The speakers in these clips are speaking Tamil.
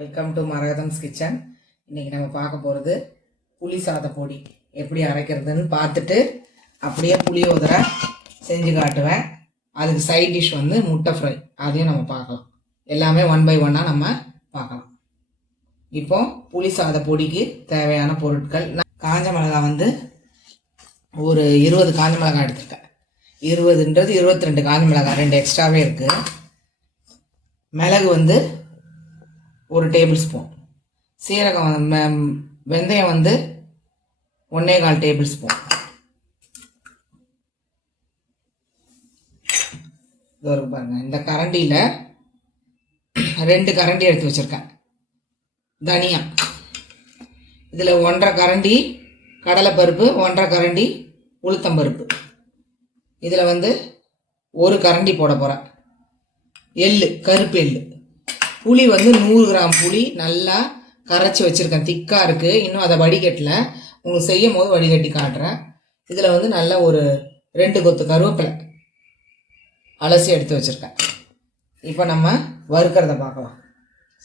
Welcome to மரகதம்ஸ் kitchen. இன்றைக்கி நம்ம பார்க்க போகிறது புளி சாத பொடி எப்படி அரைக்கிறதுன்னு பார்த்துட்டு அப்படியே புளியோதரை செஞ்சு காட்டுவேன். அதுக்கு சைட் டிஷ் வந்து முட்டை ஃப்ரை, அதையும் நம்ம பார்க்கலாம். எல்லாமே 1 by 1 நம்ம பார்க்கலாம். இப்போ புளி சாத பொடிக்கு தேவையான பொருட்கள், காஞ்ச மிளகாய் வந்து ஒரு 20 காஞ்ச மிளகாய் எடுத்துருக்கேன். 20ன்றது 22 காஞ்ச மிளகாய், 2 எக்ஸ்ட்ராவே இருக்குது. மிளகு வந்து 1 டேபிள் ஸ்பூன், சீரகம் வெந்தயம் வந்து 1.25 டேபிள் ஸ்பூன். இது ஒரு பாருங்க, இந்த கரண்டியில் 2 கரண்டி எடுத்து வச்சுருக்கேன். தனியா இதில் 1.5 கரண்டி கடலைப்பருப்பு, 1.5 கரண்டி உளுத்தம்பருப்பு. இதில் வந்து 1 கரண்டி போட போகிறேன். எள்ளு, கருப்பு எள்ளு. புளி வந்து 100 கிராம் புளி நல்லா கரைச்சி வச்சுருக்கேன், திக்காக இருக்குது. இன்னும் அதை வடிகட்டல, உங்களுக்கு செய்யும் போது வடிகட்டி காட்டுறேன். இதில் வந்து நல்லா ஒரு 2 கொத்து கருவேப்பிலை அலசி எடுத்து வச்சுருக்கேன். இப்போ நம்ம வறுக்கிறத பார்க்கலாம்.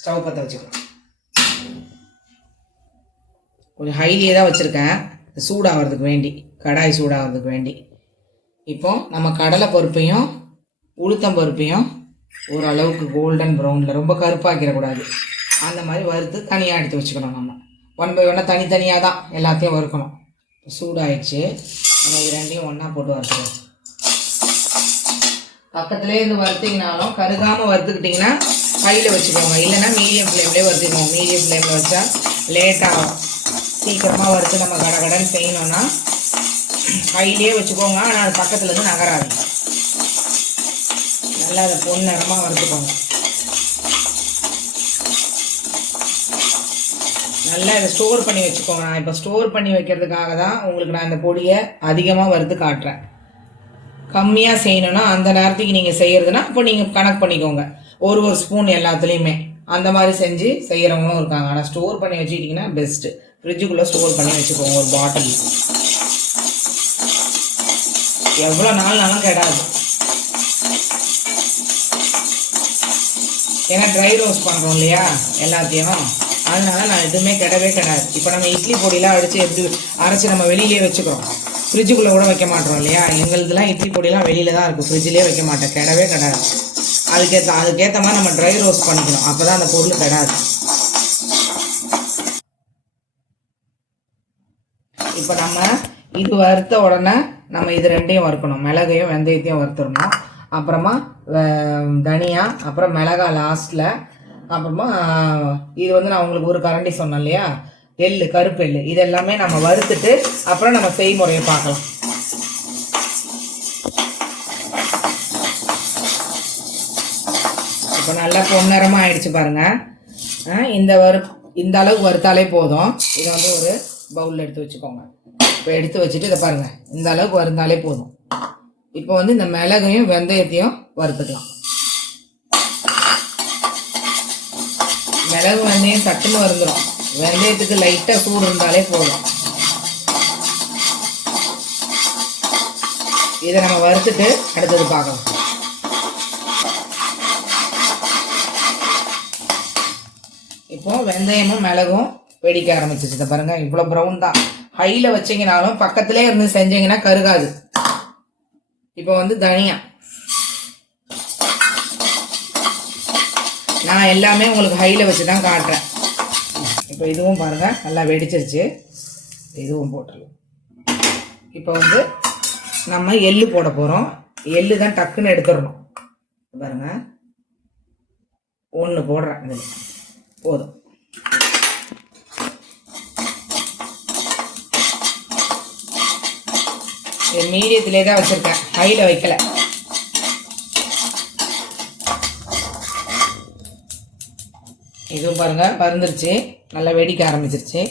ஸ்டவ் பற்ற வச்சுக்கலாம். கொஞ்சம் ஹைலியே தான் வச்சுருக்கேன், சூடாகிறதுக்கு வேண்டி, கடாய் சூடாகிறதுக்கு வேண்டி. இப்போ நம்ம கடலை பருப்பையும் உளுத்தம் பருப்பையும் ஓரளவுக்கு கோல்டன் ப்ரௌனில், ரொம்ப கருப்பாக்கிடக்கூடாது, அந்த மாதிரி வறுத்து தனியாக எடுத்து வச்சுக்கணும். நம்ம 1 by 1 தனித்தனியாக தான் எல்லாத்தையும் வறுக்கணும். சூடாகிடுச்சு, நம்ம இது ரெண்டையும் ஒன்றா போட்டு வறுத்துக்கலாம். பக்கத்துலேயே இருந்து வறுத்திங்கனாலும் கருகாமல் வறுத்துக்கிட்டிங்கன்னா கையில் வச்சுக்கோங்க, இல்லைன்னா மீடியம் ஃப்ளேம்லேயே வறுத்துக்கோங்க. மீடியம் ஃப்ளேமில் வச்சா லேட்டாகும். சீக்கிரமாக வறுத்து நம்ம கடகடன்னு செய்யணும்னா கையிலே வச்சுக்கோங்க, ஆனால் அது பக்கத்துலேருந்து நகராது. நல்லா அதை பொன்னிறமாக வறுத்துக்கோங்க. நல்லா இதை ஸ்டோர் பண்ணி வச்சுக்கோங்க. நான் இப்போ ஸ்டோர் பண்ணி வைக்கிறதுக்காக தான் உங்களுக்கு நான் இந்த பொடியை அதிகமாக வறுத்து காட்டுறேன். கம்மியாக செய்யணும்னா அந்த நேரத்துக்கு நீங்கள் செய்கிறதுனா இப்போ நீங்கள் கணக்கு பண்ணிக்கோங்க, ஒரு ஸ்பூன் எல்லாத்துலேயுமே. அந்த மாதிரி செஞ்சு செய்கிறவங்களும் இருக்காங்க. ஆனால் ஸ்டோர் பண்ணி வச்சுக்கிட்டிங்கன்னா பெஸ்ட்டு. ஃப்ரிட்ஜுக்குள்ளே ஸ்டோர் பண்ணி வச்சுக்கோங்க ஒரு பாட்டில். எவ்வளோ நாள்னாலும் கெடாது. ஏன்னா ட்ரை ரோஸ்ட் பண்ணுறோம் இல்லையா எல்லாத்தையும், அதனால நான் எதுவுமே கெடவே கெடாது. இப்போ நம்ம இட்லி பொடியெலாம் அடித்து எப்படி அரைச்சி நம்ம வெளியிலே வச்சுக்கிறோம், ஃப்ரிட்ஜுக்குள்ளே கூட வைக்க மாட்டோம் இல்லையா. எங்களுதுலாம் இட்லி பொடியெலாம் வெளியில் தான் இருக்குது, ஃப்ரிட்ஜிலே வைக்க மாட்டேன், கெடவே கெடாது. அதுக்கேற்ற மாதிரி நம்ம ட்ரை ரோஸ்ட் பண்ணிக்கணும், அப்போ தான் அந்த பொருள் கெடாது. இப்போ நம்ம இது வறுத்த உடனே நம்ம இது ரெண்டையும் வறுக்கணும். மிளகையும் வெந்தயத்தையும் வறுத்துடணும். அப்புறமா தனியா, அப்புறம் மிளகாய் லாஸ்ட்டில். அப்புறமா இது வந்து நான் உங்களுக்கு 1 கரண்டி சொன்னேன் இல்லையா, எள்ளு, கருப்பு எள்ளு. இது எல்லாமே நம்ம வறுத்துட்டு அப்புறம் நம்ம செய்முறையை பார்க்கலாம். இப்போ நல்லா பொன்னிறமாக ஆயிடுச்சு பாருங்கள். இந்த அளவுக்கு வறுத்தாலே போதும். இதை வந்து ஒரு பவுலில் எடுத்து வச்சுக்கோங்க. இப்போ எடுத்து வச்சுட்டு இதை பாருங்கள், இந்த அளவுக்கு வறுத்தாலே போதும். இப்போ வந்து இந்த மிளகையும் வெந்தயத்தையும் வறுத்துக்கலாம். மிளகு வெந்தயம் சட்டுன்னு வறுந்துடும், வெந்தயத்துக்கு லைட்டாக சூடு இருந்தாலே போதும். இதை நம்ம வறுத்துட்டு அடுத்தது பார்க்கலாம். இப்போ வெந்தயமும் மிளகும் வெடிக்க ஆரம்பிச்சிச்சு. இதை பாருங்கள், இவ்வளோ ப்ரௌன் தான். ஹையில் வச்சிங்கனாலும் பக்கத்துலேயே இருந்து செஞ்சிங்கன்னா கருகாது. இப்போ வந்து தனியா, நான் எல்லாமே உங்களுக்கு ஹையில் வச்சு தான் காட்டுறேன். இப்போ இதுவும் பாருங்கள் நல்லா வெடிச்சிருச்சு, இதுவும் போட்டுருலாம். இப்போ வந்து நம்ம எள்ளு போட போகிறோம். எள்ளு தான் டக்குன்னு எடுத்துடணும். பாருங்கள், 1 போடுறேன், இதில் போதும். மீடியத்திலே தான் வச்சுருக்கேன், ஹையில் வைக்கல. இதுவும் பாருங்கள் பறந்துருச்சு, நல்லா வெடிக்க ஆரம்பிச்சிருச்சு.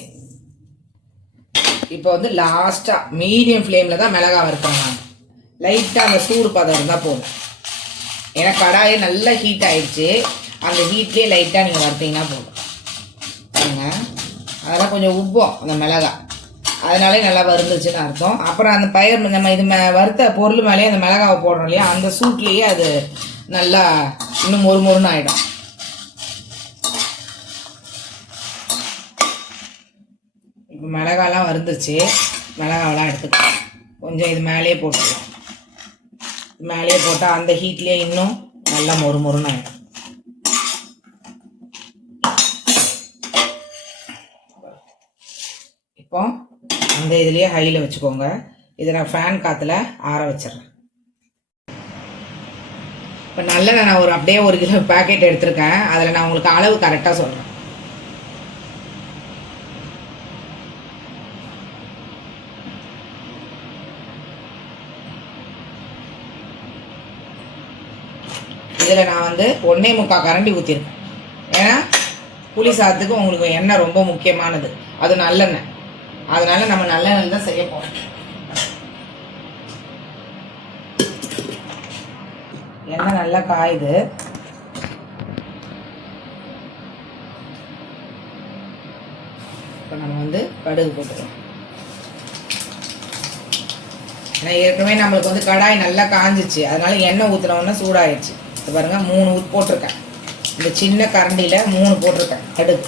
இப்போ வந்து லாஸ்ட்டாக மீடியம் ஃப்ளேமில் தான் மிளகாய் வறுக்கிறேன் நான். லைட்டாக அந்த சூடு பதம் இருந்தால் போதும். ஏன்னா கடாயே நல்லா ஹீட் ஆகிடுச்சு, அந்த ஹீட்லேயே லைட்டாக நீங்கள் வறுத்தீங்கன்னா போதும். பாருங்க, அதெல்லாம் கொஞ்சம் உப்போம் அந்த மிளகாய், அதனாலே நல்லா வறுந்துச்சுன்னு அர்த்தம். அப்புறம் அந்த நம்ம இது வறுத்த பொருள் மேலேயே அந்த மிளகாவை போடுறோம் இல்லையா, அந்த சூட்லேயே அது நல்லா இன்னும் மொறுமொறுன்னு ஆகிடும். மிளகாலாம் வறுந்துருச்சு. மிளகாவெல்லாம் எடுத்துக்கலாம். கொஞ்சம் இது மேலேயே போட்டுக்கலாம். மேலேயே போட்டால் அந்த ஹீட்லேயே இன்னும் நல்லா மொறுமொறுன்னு ஆகிடும். இப்போ அந்த இதுலேயே ஹையில் வச்சுக்கோங்க. இதை நான் ஃபேன் காற்றுல ஆற வச்சிடுறேன். இப்போ நல்லெண்ணெய் நான் அப்படியே 1 கிலோ பேக்கெட் எடுத்திருக்கேன். அதில் நான் உங்களுக்கு அளவு கரெக்டாக சொல்கிறேன். இதில் நான் வந்து 1.25 கரண்டி ஊற்றிருக்கேன். ஏன்னா புளி சாதத்துக்கு உங்களுக்கு எண்ணெய் ரொம்ப முக்கியமானது, அது நல்லெண்ணெய். அதனால நம்ம நல்லெண்ணெய் தான் செய்ய போகிறோம். எண்ணெய் நல்லா காயுது. இப்போ நம்ம வந்து கடுகு போட்டுக்கலாம். ஏன்னா ஏற்கனவே நம்மளுக்கு வந்து கடாய் நல்லா காஞ்சிச்சு, அதனால எண்ணெய் ஊற்றுனோன்னா சூடாயிடுச்சு. இது பாருங்க 3 போட்டிருக்கேன். இந்த சின்ன கரண்டியில் 3 போட்டிருக்கேன் கடுகு.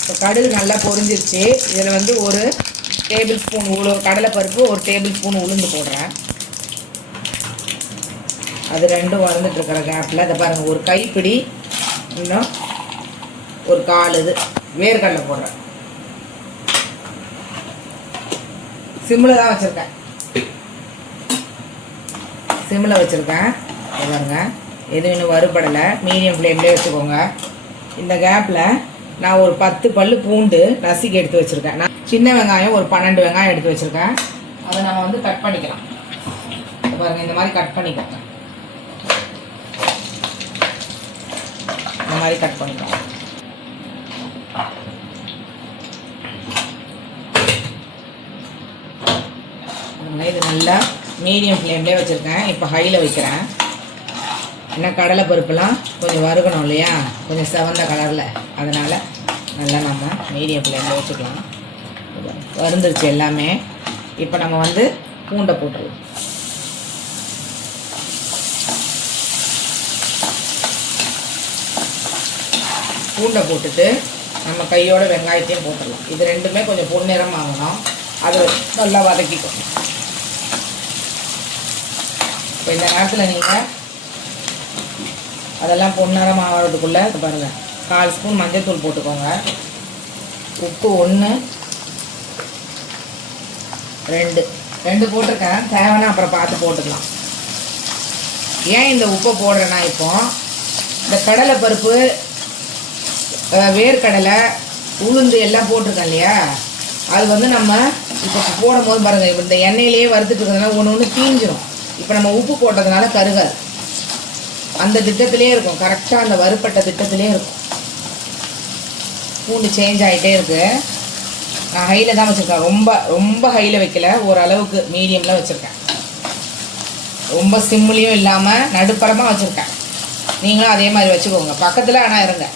இப்போ கடுகு நல்லா பொரிஞ்சிருச்சு. இதில் வந்து 1 டேபிள் ஸ்பூன் கடலைப்பருப்பு, 1 டேபிள் ஸ்பூன் உளுந்து போடுறேன். அது ரெண்டும் வளர்ந்துட்டு இருக்கிற கேப்பில் இதை பாருங்கள், 1 கைப்பிடி இன்னும் 1/4 இது வேர்க்கடலை போடுறேன். சிம்மில் தான் வச்சுருக்கேன். சிம்மில் வச்சுருக்கேன். பாருங்க, எதுவும் இன்னும் வறுபடலை. மீடியம் ஃப்ளேம்லேயே வச்சுக்கோங்க. இந்த கேப்பில் நான் ஒரு 10 பல்லு பூண்டு நசுக்கி எடுத்து வச்சுருக்கேன். நான் சின்ன வெங்காயம் ஒரு 12 வெங்காயம் எடுத்து வச்சுருக்கேன். அதை நம்ம வந்து கட் பண்ணிக்கலாம். பாருங்கள், இந்த மாதிரி கட் பண்ணிக்கோங்க. இந்த மாதிரி கட் பண்ணிக்கலாம். இது நல்லா மீடியம் ஃப்ளேம்லேயே வச்சுருக்கேன். இப்போ ஹையில் வைக்கிறேன். ஏன்னா கடலை பருப்புலாம் கொஞ்சம் வறுக்கணும் இல்லையா, கொஞ்சம் செவந்த கலரில். அதனால் நல்லா நம்ம மீடியம் ஃப்ளேமில் வச்சுக்கலாம். வறுந்துருச்சு எல்லாமே. இப்போ நம்ம வந்து பூண்டை போட்டுருவோம். பூண்டை போட்டுட்டு நம்ம கையோட வெங்காயத்தையும் போட்டுடலாம். இது ரெண்டுமே கொஞ்சம் பொன்னிறம் ஆகணும். அது நல்லா வதக்கிக்கும். இப்போ இந்த நேரத்தில் நீங்கள் அதெல்லாம் பொன்னிறம் ஆகிறதுக்குள்ளே இது பாருங்கள், 1/4 ஸ்பூன் மஞ்சள் போட்டுக்கோங்க. உப்பு 1 2 போட்டிருக்கேன். தேவைன்னா அப்புறம் பார்த்து போட்டுக்கலாம். ஏன் இந்த உப்பை போடுறேன்னா, இப்போ இந்த கடலை பருப்பு, வேர்க்கடலை, உளுந்து எல்லாம் போட்டிருக்கேன் இல்லையா, அது வந்து நம்ம இப்போ போடும்போது பாருங்கள், இப்போ இந்த எண்ணெயிலேயே வறுத்துட்டு இருக்கிறதுனால ஒன்று தீஞ்சிடும். இப்போ நம்ம உப்பு போட்டதுனால கருகாது. அந்த திட்டத்திலே இருக்கும், கரெக்டாக அந்த வறுப்பட்ட திட்டத்திலே இருக்கும். பூண்டு சேஞ்ச் ஆகிட்டே இருக்குது. நான் ஹையில் தான் வச்சுருக்கேன். ரொம்ப ஹையில் வைக்கல, ஓரளவுக்கு மீடியமில் வச்சுருக்கேன். ரொம்ப சிம்லேயும் இல்லாமல் நடுப்பரமாக வச்சுருக்கேன். நீங்களும் அதே மாதிரி வச்சுக்கோங்க. பக்கத்தில் ஆனால் இருங்க.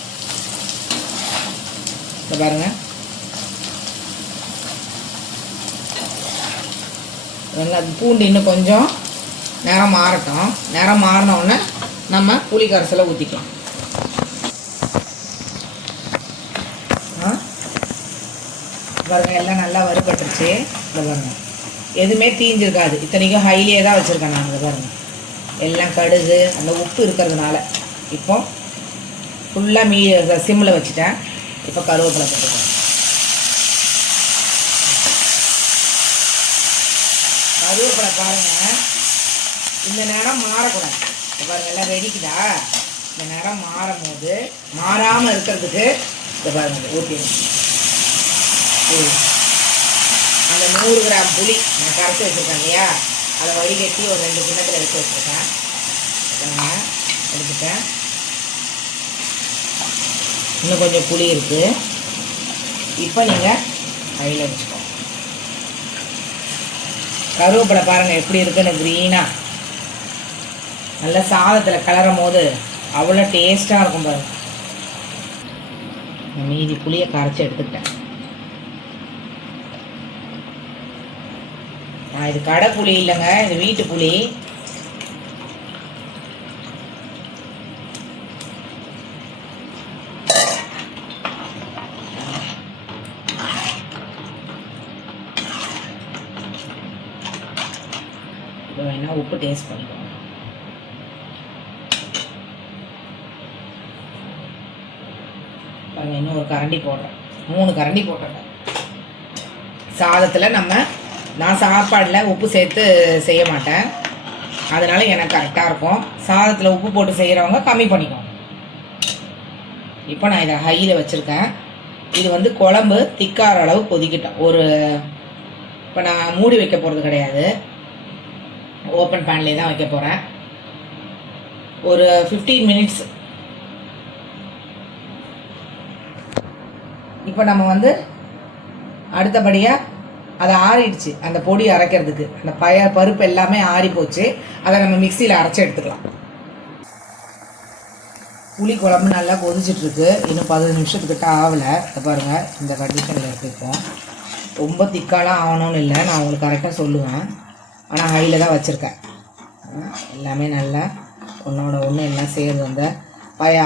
இப்போ பாருங்கள், பூண்டு இன்னும் கொஞ்சம் நேரம் மாறட்டும். நேரம் மாறினோடனே நம்ம புளி கரைசலை ஊற்றிக்கலாம். பாருங்கள், எல்லாம் நல்லா வறுபட்டுருச்சு. இதை பாருங்கள், எதுவுமே தீஞ்சிருக்காது. இத்தனைக்கும் ஹைலியே தான் வச்சுருக்கேன் நான். இதை பாருங்கள், எல்லாம் கடுகு அந்த உப்பு இருக்கிறதுனால. இப்போ ஃபுல்லாக சிம்மில் வச்சுட்டேன். இப்போ கருவேப்பிலை போட்டுக்கோங்க. கருவேப்பிலை பாருங்கள், இந்த நேரம் மாறக்கூடாது. பாருங்கள், எல்லாம் வெடிக்குதா? இந்த நேரம் மாறும் போது மாறாமல் இருக்கிறதுக்கு இதை பாருங்கள் ஊற்றிடும். அந்த 100 கிராம் புளி நான் கரைச்சி வச்சுருக்கேன் இல்லையா, அதை வடிகட்டி ஒரு 2 கிண்ணத்தில் எடுத்து வச்சுருக்கேன். எடுத்துட்டேன். இன்னும் கொஞ்சம் புளி இருக்குது. இப்போ நீங்கள் கையில் வச்சுக்கோங்க. கருவேப்பிலை பாருங்கள் எப்படி இருக்குன்னு, க்ரீனாக நல்லா சாதத்தில் கிளறும் போது அவ்வளோ டேஸ்ட்டாக இருக்கும் பாருங்கள். மீதி புளியை கரைச்சி எடுத்துக்கிட்டேன். இது கடை புளி இல்லைங்க, இது வீட்டு புளி. இப்போ வேணால் உப்பு டேஸ்ட் பண்ணிக்கோங்க. பாருங்கள், இன்னும் ஒரு கரண்டி போடுறேன், 3 கரண்டி போட்டுறேன். சாதத்தில் நான் சாப்பாடில் உப்பு சேர்த்து செய்ய மாட்டேன், அதனால் எனக்கு கரெக்டாக இருக்கும். சாதத்தில் உப்பு போட்டு செய்கிறவங்க கம்மி பண்ணிக்கோங்க. இப்போ நான் இதை ஹையில் வச்சுருக்கேன். இது வந்து குழம்பு திக்கார அளவு கொதிக்கிட்டோம். இப்போ நான் மூடி வைக்க போகிறது கிடையாது, ஓப்பன் பேன்லேயே தான் வைக்க போகிறேன். ஒரு 15 மினிட்ஸ். இப்போ நம்ம வந்து அடுத்தபடியாக அதை ஆறிடுச்சு, அந்த பொடி அரைக்கிறதுக்கு அந்த பருப்பு எல்லாமே ஆறி போச்சு. அதை நம்ம மிக்சியில் அரைச்சி எடுத்துக்கலாம். புளி குழம்பு நல்லா கொதிச்சிட்ருக்கு, இன்னும் 15 நிமிஷத்துக்கிட்ட ஆகலை. இதை பாருங்கள், இந்த கண்டிஷனில் எடுத்துப்போம். ரொம்ப திக்காலாம் ஆகணும்னு இல்லை, நான் உங்களுக்கு கரெக்டாக சொல்லுவேன். ஆனால் ஹையில் தான் வச்சுருக்கேன். எல்லாமே நல்லா ஒன்றோட ஒன்று எல்லாம் சேர்ந்து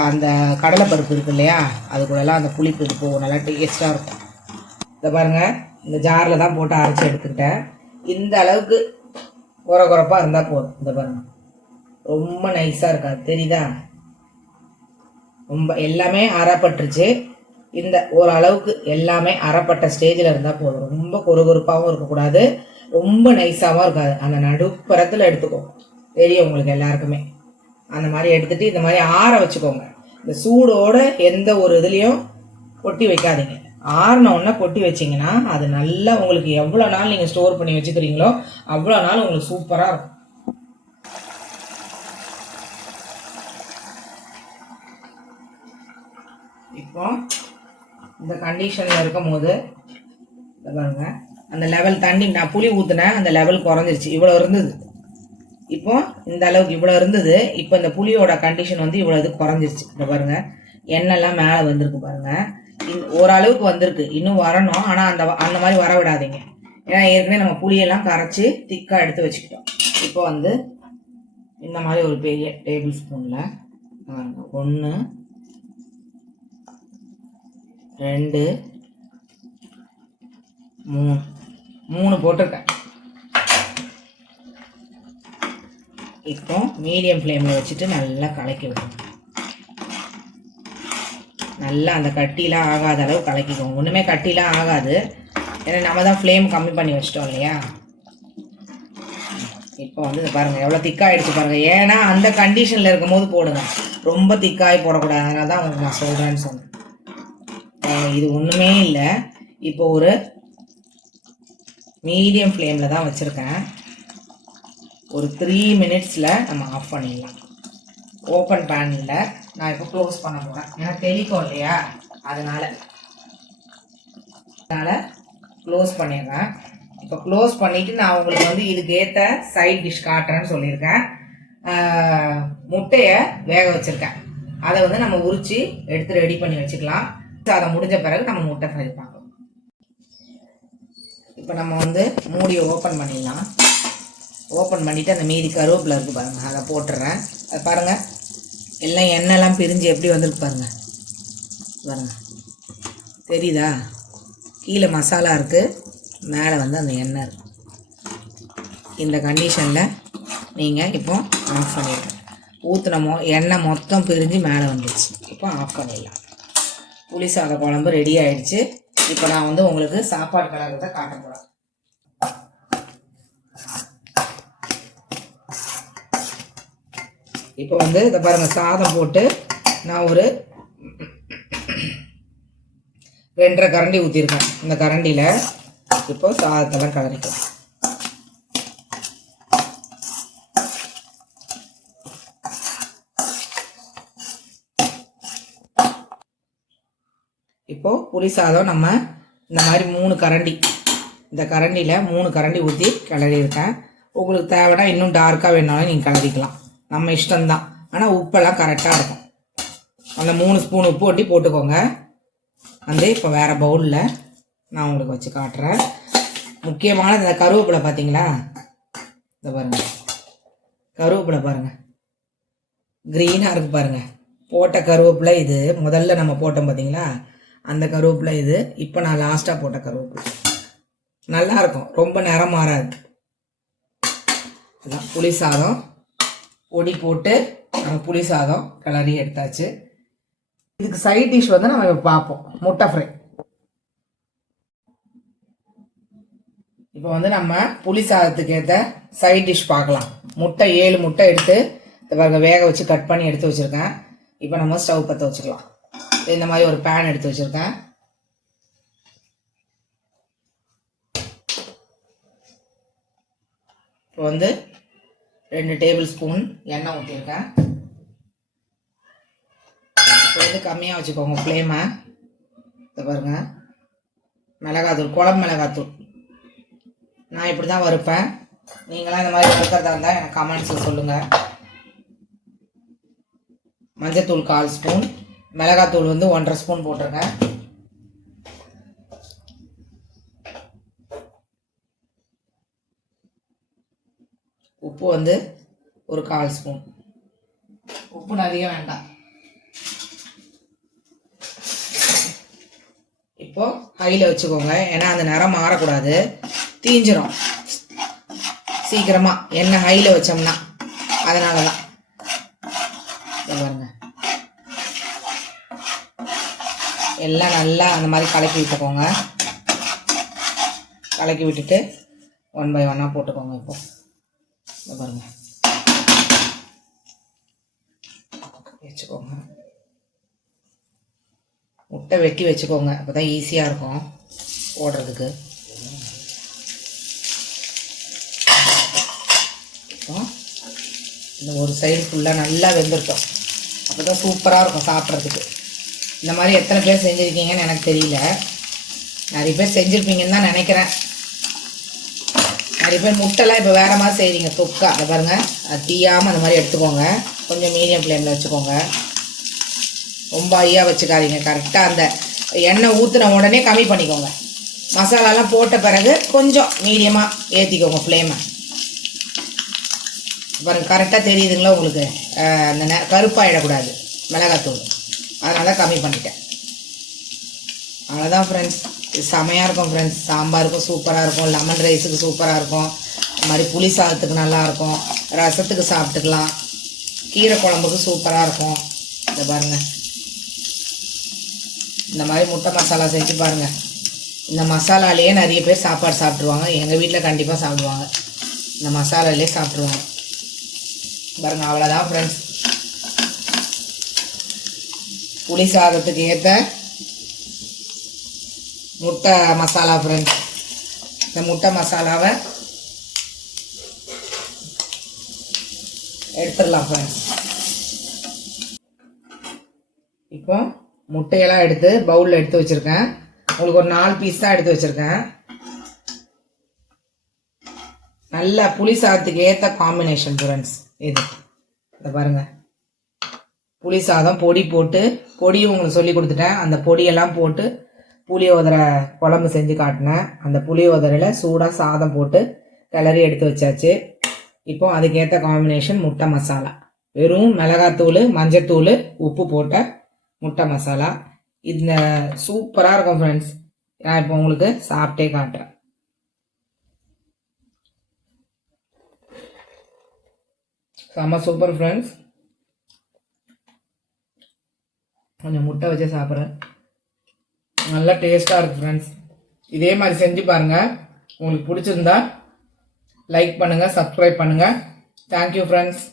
அந்த கடலைப்பருப்பு இருக்குது இல்லையா, அது கூடலாம் அந்த புளிப்பு இது போகும், நல்லா டேஸ்ட்டாக இருக்கும். இதை பாருங்கள், இந்த ஜாரில் தான் போட்டு அரைச்சி எடுத்துக்கிட்டேன். இந்த அளவுக்கு குறப்பாக இருந்தால் போதும். இதை பாருங்கள், ரொம்ப நைஸாக இருக்காது, தெரியுதா? ரொம்ப எல்லாமே அரைப்பட்டுருச்சு. இந்த ஓரளவுக்கு எல்லாமே அரைப்பட்ட ஸ்டேஜில் இருந்தால் போதும். ரொம்ப கொறுகொறுப்பாகவும் இருக்கக்கூடாது, ரொம்ப நைஸாகவும் இருக்காது. அந்த நடுப்பரத்தில் எடுத்துக்கோங்க, தெரியும் உங்களுக்கு எல்லாருக்குமே. அந்த மாதிரி எடுத்துகிட்டு இந்த மாதிரி ஆற வச்சுக்கோங்க. இந்த சூடோடு எந்த ஒரு இதுலேயும் கொட்டி வைக்காதீங்க. ஆறினோடனே கொட்டி வச்சிங்கன்னா அது நல்லா உங்களுக்கு எவ்வளோ நாள் நீங்கள் ஸ்டோர் பண்ணி வச்சுக்கிறீங்களோ அவ்வளோ நாள் உங்களுக்கு சூப்பராக இருக்கும். இப்போ இந்த கண்டிஷனில் இருக்கும் போது பாருங்க, அந்த லெவல் தண்ணி நான் புளி ஊற்றினேன், அந்த லெவல் குறைஞ்சிருச்சு. இவ்வளோ இருந்தது, இப்போ இந்த அளவுக்கு இவ்வளோ இருந்தது. இப்போ இந்த புளியோட கண்டிஷன் வந்து இவ்வளோ இது குறைஞ்சிருச்சு. இந்த பாருங்க, எண்ணெய்லாம் மேலே வந்திருக்கு பாருங்க. ஓரளவுக்கு வந்திருக்கு, இன்னும் வரணும். ஆனால் அந்த மாதிரி வர விடாதீங்க, ஏன்னா ஏற்கனவே நம்ம புளியெல்லாம் கரைச்சி திக்காக எடுத்து வச்சுக்கிட்டோம். இப்போ வந்து இந்த மாதிரி ஒரு பெரிய டேபிள் ஸ்பூனில் 1 2 3 போட்டிருக்கேன். இப்போ மீடியம் ஃப்ளேமில் வச்சுட்டு நல்லா கலக்கி விடுங்க. நல்லா அந்த கட்டிலாம் ஆகாத அளவு கலக்கிக்கோங்க. ஒன்றுமே கட்டிலாம் ஆகாது, ஏன்னா நம்ம தான் ஃப்ளேம் கம்மி பண்ணி வச்சிட்டோம் இல்லையா. இப்போ வந்து இதை பாருங்கள், எவ்வளோ திக்காகிடுச்சு பாருங்கள். ஏன்னா அந்த கண்டிஷனில் இருக்கும் போது போடுங்க, ரொம்ப திக்காகி போடக்கூடாது. அதனால தான் உங்களுக்கு நான் சொல்கிறேன்னு சொன்னேன். இது ஒன்றுமே இல்லை. இப்போ ஒரு மீடியம் ஃப்ளேமில் தான் வச்சுருக்கேன். ஒரு 3 மினிட்ஸில் நம்ம ஆஃப் பண்ணிடலாம். ஓப்பன் பேனில் நான் இப்போ க்ளோஸ் பண்ண போகிறேன், ஏன்னா தெளிக்கும் இல்லையா, அதனால் க்ளோஸ் பண்ணிடுறேன். இப்போ க்ளோஸ் பண்ணிவிட்டு நான் உங்களுக்கு வந்து இதுக்கு ஏற்ற சைட் டிஷ் காட்டுறேன்னு சொல்லியிருக்கேன். முட்டையை வேக வச்சுருக்கேன், அதை வந்து நம்ம உரித்து எடுத்து ரெடி பண்ணி வச்சுக்கலாம். அதை முடிஞ்ச பிறகு நம்ம முட்டை ஃப்ரை பார்க்கலாம். இப்போ நம்ம வந்து மூடியை ஓப்பன் பண்ணிடலாம். ஓப்பன் பண்ணிவிட்டு அந்த மீதி கருவேப்பிலை இருக்குது பாருங்கள், அதை போட்டுடுறேன். அது பாருங்கள், எல்லாம் எண்ணெய்லாம் பிரிஞ்சு எப்படி வந்துருக்கு பாருங்கள். பாருங்கள், தெரியுதா? கீழே மசாலா இருக்குது, மேலே வந்து அந்த எண்ணெய் இருக்குது. இந்த கண்டிஷனில் நீங்கள் இப்போ ஆஃப் பண்ணிடுங்க. ஊற்றினமோ எண்ணெய் மொத்தம் பிரிஞ்சு மேலே வந்துடுச்சு. இப்போ ஆஃப் பண்ணிடலாம். புளி சாத குழம்பு ரெடி ஆகிடுச்சு. இப்போ நான் வந்து உங்களுக்கு சாப்பாடு கலர்றதை காட்ட போகிறேன். இப்போ வந்து இதை பாருங்கள், சாதம் போட்டு நான் ஒரு 2.5 கரண்டி ஊற்றிருக்கேன். இந்த கரண்டியில் இப்போ சாதத்தெல்லாம் கலரிக்கலாம். இப்போது புளி சாதம் நம்ம இந்த மாதிரி 3 கரண்டி, இந்த கரண்டியில் 3 கரண்டி ஊற்றி கிளறியிருக்கேன். உங்களுக்கு தேவைன்னா இன்னும் டார்க்காக வேணாலும் நீங்கள் கிளறிக்கலாம், நம்ம இஷ்டம்தான். ஆனால் உப்பெல்லாம் கரெக்டாக இருக்கும். அந்த 3 ஸ்பூன் உப்பு ஒட்டி போட்டுக்கோங்க. வந்து இப்போ வேறு பவுலில் நான் உங்களுக்கு வச்சு காட்டுறேன். முக்கியமான இந்த கருவேப்பிலை பார்த்தீங்களா, இதை பாருங்கள், கருவேப்பிலை பாருங்கள், க்ரீனாக இருக்குது பாருங்கள். போட்ட கருவேப்பிலை இது, முதல்ல நம்ம போட்டோம் பார்த்தீங்களா, அந்த கருவேப்பிலை இது. இப்போ நான் லாஸ்ட்டாக போட்ட கருவேப்பிலை நல்லாயிருக்கும், ரொம்ப நிறம் மாறாது. இதுதான் புளி சாதம். பொடி போட்டு நம்ம புளி சாதம் கிளறி எடுத்தாச்சு. இதுக்கு சைட் டிஷ் வந்து நம்ம இப்போ பார்ப்போம். முட்டை ஃப்ரை. இப்போ வந்து நம்ம புளி சாதத்துக்கு ஏற்ற சைட் டிஷ் பார்க்கலாம். முட்டை 7 முட்டை எடுத்து வேக வச்சு கட் பண்ணி எடுத்து வச்சுருக்கேன். இப்போ நம்ம ஸ்டவ் பற்ற வச்சுக்கலாம். இந்த மாதிரி ஒரு பேன் எடுத்து வச்சுருக்கேன். இப்போ வந்து 2 டேபிள் ஸ்பூன் எண்ணெய் ஊற்றிருக்கேன். இப்போ வந்து கம்மியாக வச்சுக்கோங்க ஃப்ளேமை. இதை பாருங்கள், மிளகாத்தூள், குழம்பு மிளகாத்தூள் நான் இப்படி தான் வறுப்பேன். நீங்களாம் இந்த மாதிரி வறுக்கிறதா இருந்தால் எனக்கு கமெண்ட்ஸில் சொல்லுங்கள். மஞ்சத்தூள் 1/4 ஸ்பூன், மிளகாத்தூள் வந்து 1.5 ஸ்பூன் போட்டிருக்கேன். உப்பு வந்து ஒரு 1/4 ஸ்பூன். உப்பு நிறைய வேண்டாம். இப்போ ஹையில் வச்சுக்கோங்க, ஏன்னா அந்த நிறம் மாறக்கூடாது, தீஞ்சிரும் சீக்கிரமாக எண்ணெய் ஹையில் வச்சோம்னா. அதனால தான் பாருங்க, எல்லாம் நல்லா அந்த மாதிரி கலக்கி விட்டுக்கோங்க. கலக்கி விட்டுட்டு 1 by 1 போட்டுக்கோங்க. இப்போ பாருங்க வச்சுக்கோங்க. முட்டை வெட்டி வச்சுக்கோங்க, அப்போ தான் ஈஸியாக இருக்கும் போடுறதுக்கு. இப்போ இந்த ஒரு சைடு ஃபுல்லாக நல்லா வெந்துருக்கும், அப்போ தான் சூப்பராக இருக்கும் சாப்பிட்றதுக்கு. இந்த மாதிரி எத்தனை பேர் செஞ்சுருக்கீங்கன்னு எனக்கு தெரியல. நிறைய பேர் செஞ்சுருப்பீங்கன்னு தான் நினைக்கிறேன். நிறைய பேர் முட்டைலாம் இப்போ வேறு மாதிரி செய்கிறீங்க, தொக்கா. அதை பாருங்கள், அது தீயாமல் அந்த மாதிரி எடுத்துக்கோங்க. கொஞ்சம் மீடியம் ஃப்ளேமில் வச்சுக்கோங்க, ரொம்ப ஐயாக வச்சுக்காதீங்க. கரெக்டாக அந்த எண்ணெய் ஊற்றின உடனே கம்மி பண்ணிக்கோங்க. மசாலாலாம் போட்ட பிறகு கொஞ்சம் மீடியமாக ஏற்றிக்கோங்க ஃப்ளேமை. பாருங்கள், கரெக்டாக தெரியுதுங்களா உங்களுக்கு? அந்த கருப்பாயிடக்கூடாது மிளகாத்தூள், அதனால தான் கம்மி பண்ணிட்டேன். அவ்வளோதான் ஃப்ரெண்ட்ஸ். இது செமையாக இருக்கும் ஃப்ரெண்ட்ஸ். சாம்பாருக்கும் சூப்பராக இருக்கும், லெமன் ரைஸுக்கு சூப்பராக இருக்கும், இந்த மாதிரி புளி சாதத்துக்கு நல்லாயிருக்கும், ரசத்துக்கு சாப்பிட்டுக்கலாம், கீரை குழம்புக்கு சூப்பராக இருக்கும். இதை பாருங்கள், இந்த மாதிரி முட்டை மசாலா செஞ்சு பாருங்கள். இந்த மசாலாலேயே நிறைய பேர் சாப்பாடு சாப்பிட்ருவாங்க. எங்கள் வீட்டில் கண்டிப்பாக சாப்பிடுவாங்க, இந்த மசாலாலே சாப்பிட்ருவாங்க. பாருங்கள், அவ்வளோதான் ஃப்ரெண்ட்ஸ். புளி சாதத்துக்கு ஏற்ற முட்டை மசாலா ஃப்ரெண்ட்ஸ். இந்த முட்டை மசாலாவை எடுத்துடலாம் ஃப்ரெண்ட்ஸ். இப்போ முட்டையெல்லாம் எடுத்து பவுலில் எடுத்து வச்சுருக்கேன். உங்களுக்கு ஒரு 4 பீஸ் தான் எடுத்து வச்சுருக்கேன். நல்ல புளி சாதத்துக்கு ஏற்ற காம்பினேஷன் ஃப்ரெண்ட்ஸ் இது. இதை பாருங்கள், புளி சாதம் பொடி போட்டு, பொடியும் உங்களுக்கு சொல்லி கொடுத்துட்டேன். அந்த பொடியெல்லாம் போட்டு புளியோதரை குழம்பு செஞ்சு காட்டினேன். அந்த புளியோதரையில் சூடாக சாதம் போட்டு கிளறி எடுத்து வச்சாச்சு. இப்போ அதுக்கேற்ற காம்பினேஷன் முட்டை மசாலா. வெறும் மிளகாத்தூள், மஞ்சத்தூள், உப்பு போட்ட முட்டை மசாலா. இந்த சூப்பராக இருக்கும் ஃப்ரெண்ட்ஸ். நான் இப்போ உங்களுக்கு சாப்பிட்டே காட்டுறேன். செம்ம சூப்பர் ஃப்ரெண்ட்ஸ். கொஞ்சம் முட்டை வச்சு சாப்பிட்றேன், நல்லா டேஸ்ட்டாக இருக்குது ஃப்ரெண்ட்ஸ். இதே மாதிரி செஞ்சு பாருங்கள். உங்களுக்கு பிடிச்சிருந்தா லைக் பண்ணுங்கள், சப்ஸ்கிரைப் பண்ணுங்கள். Thank you friends.